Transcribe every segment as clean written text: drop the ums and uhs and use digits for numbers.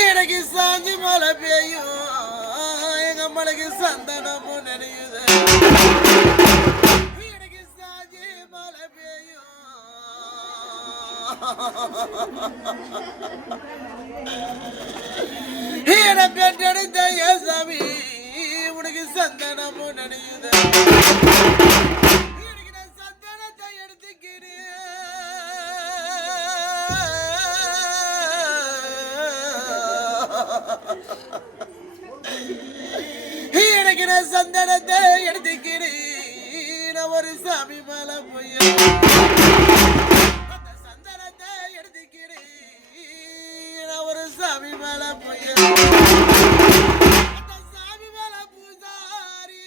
எனக்கு சாஞ்சி மழை பெய்யும் எங்க மலைக்கு சந்தனமும் நினையுது எனக்கு சாஞ்சி மழை பெய்யும் என பெற்றெடுத்த ஏசாமி உனக்கு சந்தனமும் நினையுது எனக்கு நான் சந்தனத்தை எடுத்துக்கிறேன் எனக்கு நான் சந்தனத்தை எடுத்துக்கிறேன் ஒரு சாமி மேல போய் அந்த சந்தனத்தை எடுத்துக்கிறேன் ஒரு சாமி மேல போய் அந்த சாமி மேல பூசாரி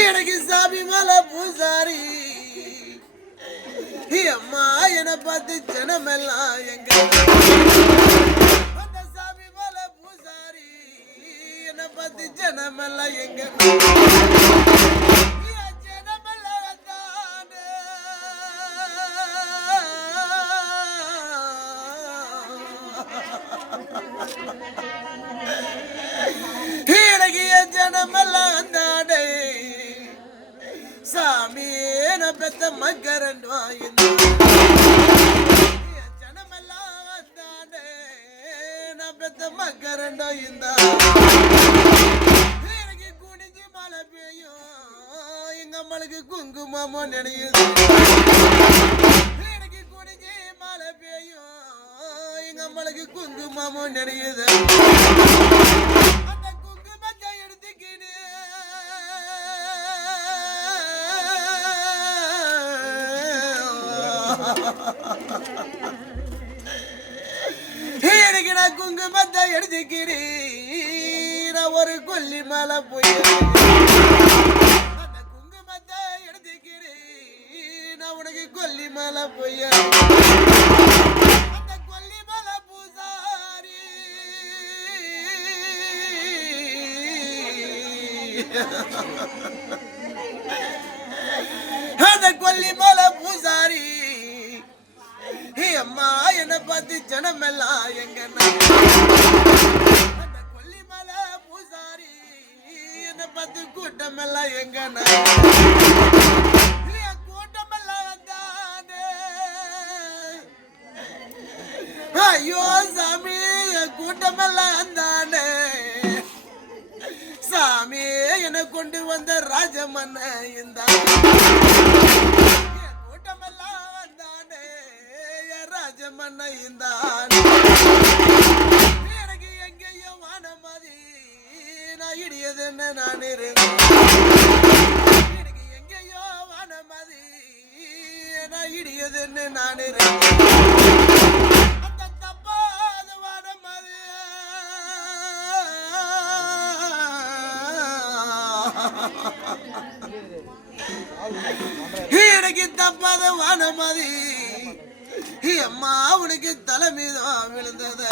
எனக்கு சாமி மேல பூசாரி அம்மா என பார்த்து ஜனமெல்லாம் எங்க அந்த சாமி மேல பூசாரி என பார்த்து ஜனமெல்லாம் எங்க ஜனமெல்லாம் தானே எனக்கு ஜனமெல்லாம் தானே சாமி பெத்த மக்கரன் ஜனமெல்லாம் தானே நான் பெத்த மக்கரண்டா இந்த எனக்கு குனிஞ்சு மழை பெய்யும் எங்க அம்மளுக்கு குங்குமமோ நினையுது எனக்கு குனிஞ்சு மழை பெய்யும் எங்க அம்மளுக்கு குங்குமமோ நினையுது அந்த குங்குமத்தை எடுத்துக்கிடு எனக்கு நான் குங்குமத்தை எடுத்துக்கிறேன் ஒரு கொல்லி மேல போய் அந்த குங்குமத்தை எடுத்துக்கிறேன் நான் உனக்கு கொல்லி மேல போய் அந்த கொல்லி மேல பூசாரி அந்த கொல்லி மேல பூசாரி அம்மா என்ன பார்த்து ஜனமெல்லாம் எங்க அந்த கொல்லி மேல பூசாரி என்ன பார்த்து கூட்டமெல்லாம் எங்க கூட்டமெல்லாம் வந்தானே ஐயோ சாமி கூட்டமெல்லாம் வந்தானே சாமி என்ன கொண்டு வந்த ராஜமன்ன இந்த கூட்டமெல்லாம் வந்தானே ராஜமன்ன இந்த எனக்கு எங்கேயோ வானமதி நான் இடியதுன்னு நான் இருந்தேன் எனக்கு எங்கேயோ வானமதி நான் இடியதுன்னு நான் இருந்தேன் அந்த தப்பாத வானமதி எனக்கு தப்பாத வானமதி அம்மா உனக்கு தலைமீதான் விழுந்தது